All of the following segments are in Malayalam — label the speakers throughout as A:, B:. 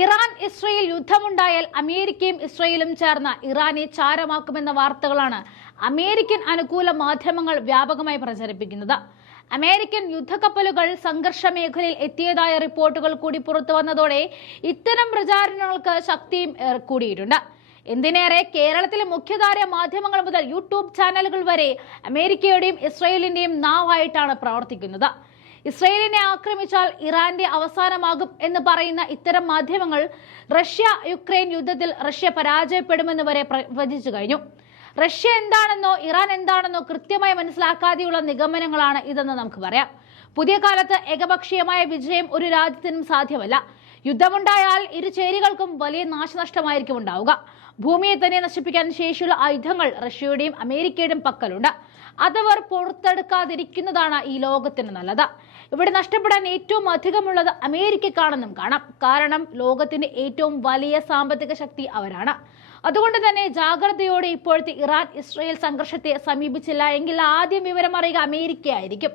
A: ഇറാൻ ഇസ്രയേൽ യുദ്ധമുണ്ടായാൽ അമേരിക്കയും ഇസ്രയേലും ചേർന്ന് ഇറാനെ ചാരമാക്കുമെന്ന വാർത്തകളാണ് അമേരിക്കൻ അനുകൂല മാധ്യമങ്ങൾ വ്യാപകമായി പ്രചരിപ്പിക്കുന്നത്. അമേരിക്കൻ യുദ്ധക്കപ്പലുകൾ സംഘർഷ മേഖലയിൽ എത്തിയതായ റിപ്പോർട്ടുകൾ കൂടി പുറത്തു വന്നതോടെ ഇത്തരം പ്രചാരണങ്ങൾക്ക് ശക്തിയും കൂടിയിട്ടുണ്ട്. എന്തിനേറെ കേരളത്തിലെ മുഖ്യധാര മാധ്യമങ്ങൾ മുതൽ യൂട്യൂബ് ചാനലുകൾ വരെ അമേരിക്കയുടെയും ഇസ്രയേലിന്റെയും നാവായിട്ടാണ് പ്രവർത്തിക്കുന്നത്. ഇസ്രയേലിനെ ആക്രമിച്ചാൽ ഇറാന്റെ അവസാനമാകും എന്ന് പറയുന്ന ഇത്തരം മാധ്യമങ്ങൾ റഷ്യ യുക്രൈൻ യുദ്ധത്തിൽ റഷ്യ പരാജയപ്പെടുമെന്ന് വരെ പ്രവചിച്ചു കഴിഞ്ഞു. റഷ്യ എന്താണെന്നോ ഇറാൻ എന്താണെന്നോ കൃത്യമായി മനസ്സിലാക്കാതെയുള്ള നിഗമനങ്ങളാണ് ഇതെന്ന് നമുക്ക് പറയാം. പുതിയ കാലത്ത് ഏകപക്ഷീയമായ വിജയം ഒരു രാജ്യത്തിനും സാധ്യമല്ല. യുദ്ധമുണ്ടായാൽ ഇരു ചേരികൾക്കും വലിയ നാശനഷ്ടമായിരിക്കും ഉണ്ടാവുക. ഭൂമിയെ തന്നെ നശിപ്പിക്കാൻ ശേഷിയുള്ള ആയുധങ്ങൾ റഷ്യയുടെയും അമേരിക്കയുടെയും പക്കലുണ്ട്. അതവർ പുറത്തെടുക്കാതിരിക്കുന്നതാണ് ഈ ലോകത്തിന് നല്ലത്. ഇവിടെ നഷ്ടപ്പെടാൻ ഏറ്റവും അധികമുള്ളത് അമേരിക്കക്കാണെന്നും കാണാം. കാരണം ലോകത്തിന്റെ ഏറ്റവും വലിയ സാമ്പത്തിക ശക്തി അവരാണ്. അതുകൊണ്ട് തന്നെ ജാഗ്രതയോടെ ഇപ്പോഴത്തെ ഇറാൻ ഇസ്രയേൽ സംഘർഷത്തെ സമീപിച്ചില്ല എങ്കിൽ ആദ്യം വിവരം അറിയുക അമേരിക്കയായിരിക്കും.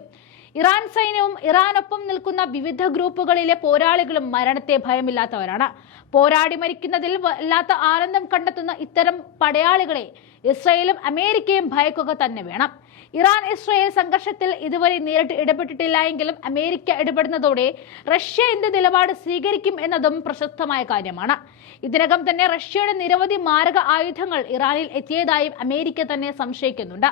A: ഇറാൻ സൈന്യവും ഇറാനൊപ്പം നിൽക്കുന്ന വിവിധ ഗ്രൂപ്പുകളിലെ പോരാളികളും മരണത്തെ ഭയമില്ലാത്തവരാണ്. പോരാടി മരിക്കുന്നതിൽ വല്ലാത്ത ആനന്ദം കണ്ടെത്തുന്ന ഇത്തരം പടയാളികളെ ഇസ്രയേലും അമേരിക്കയും ഭയക്കുക തന്നെ വേണം. ഇറാൻ ഇസ്രയേൽ സംഘർഷത്തിൽ ഇതുവരെ നേരിട്ട് ഇടപെട്ടിട്ടില്ല എങ്കിലും അമേരിക്ക ഇടപെടുന്നതോടെ റഷ്യ എന്ത് നിലപാട് സ്വീകരിക്കും എന്നതും പ്രശസ്തമായ കാര്യമാണ്. ഇതിനകം തന്നെ റഷ്യയുടെ നിരവധി മാരക ആയുധങ്ങൾ ഇറാനിൽ എത്തിയതായും അമേരിക്ക തന്നെ സംശയിക്കുന്നുണ്ട്.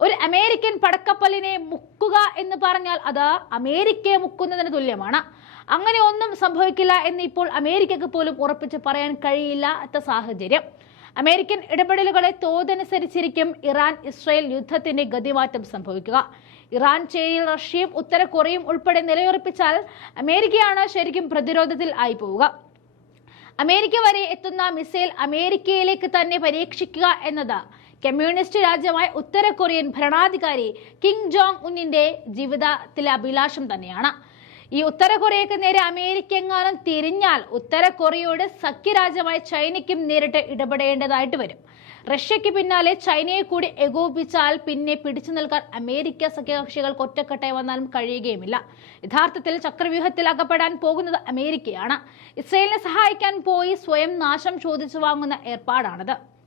A: ഒരു അമേരിക്കൻ പടക്കപ്പലിനെ മുക്കുക എന്ന് പറഞ്ഞാൽ അത് അമേരിക്കയെ മുക്കുന്നതിന് തുല്യമാണ്. അങ്ങനെ ഒന്നും സംഭവിക്കില്ല എന്ന് ഇപ്പോൾ അമേരിക്കക്ക് പോലും ഉറപ്പിച്ച് പറയാൻ കഴിയില്ലാത്ത സാഹചര്യം. അമേരിക്കൻ ഇടപെടലുകളെ തോതനുസരിച്ചിരിക്കും ഇറാൻ ഇസ്രായേൽ യുദ്ധത്തിന്റെ ഗതിമാറ്റം സംഭവിക്കുക. ഇറാൻ ചൈനയിൽ റഷ്യയും ഉത്തര കൊറിയയും ഉൾപ്പെടെ നിലയുറപ്പിച്ചാൽ അമേരിക്കയാണ് ശരിക്കും പ്രതിരോധത്തിൽ ആയി പോവുക അമേരിക്ക വരെ എത്തുന്ന മിസൈൽ അമേരിക്കയിലേക്ക് തന്നെ പരീക്ഷിക്കുക എന്നത് കമ്മ്യൂണിസ്റ്റ് രാജ്യമായ ഉത്തര കൊറിയൻ ഭരണാധികാരി കിം ജോങ് ഉന്നിന്റെ ജീവിതത്തിലെ അഭിലാഷം തന്നെയാണ്. ഈ ഉത്തര കൊറിയക്ക് നേരെ അമേരിക്ക എങ്ങാനും തിരിഞ്ഞാൽ ഉത്തര കൊറിയയോട് സഖ്യരാജ്യമായ ചൈനയ്ക്കും നേരിട്ട് ഇടപെടേണ്ടതായിട്ട് വരും. റഷ്യക്ക് പിന്നാലെ ചൈനയെ കൂടി ഏകോപിച്ചാൽ പിന്നെ പിടിച്ചു നിൽക്കാൻ അമേരിക്ക സഖ്യകക്ഷികൾക്ക് ഒറ്റക്കെട്ടായി വന്നാലും കഴിയുകയുമില്ല. യഥാർത്ഥത്തിൽ ചക്രവ്യൂഹത്തിൽ അകപ്പെടാൻ പോകുന്നത് അമേരിക്കയാണ്. ഇസ്രയേലിനെ സഹായിക്കാൻ പോയി സ്വയം നാശം ചോദിച്ചു വാങ്ങുന്ന ഏർപ്പാടാണിത്.